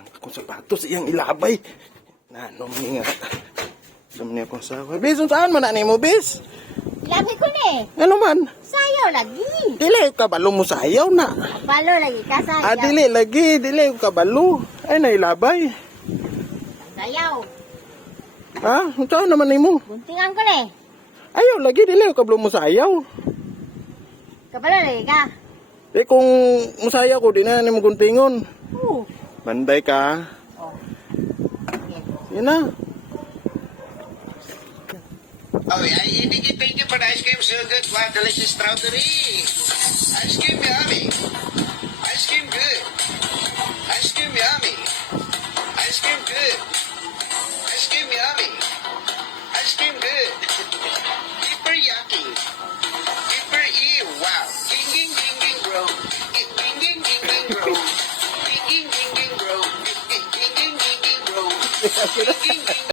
Sayang akong sapatos, iyang ilabay. Nanong nga. Dami niya akong sawa. Bis, saan man na mo, bis? Labi ko ni. Ano man? Sayaw lagi. Dili, kabalo mo sayaw na. Balo lagi ka sayaw. Dili, lagi. Dili, kabalo. Ay, nailabay. Sayaw. Ha? Saan naman mo? Buntingan ko ni. Ayaw, lagi. Dili, kabalo mo sayaw. Kabalo lagi ka. Eh, kung musaya ko, di na mo guntingon. Oo. Banday ka. Oh. Yan na. Oh, yeah, thank you for the ice cream. So good. Wow, delicious strawberry. Ice cream yummy. Ice cream good. Ice cream yummy. Ice cream good. Ice cream yummy. Ice cream good. Super yucky. Super ew. Wow. Ding, ding, ding, ding, bro. Ding, ding, ding, ding, ding, bro. Ding, ding, ding, ding, bro. Ding, ding, ding, ding, ding, bro. Ding, ding, ding.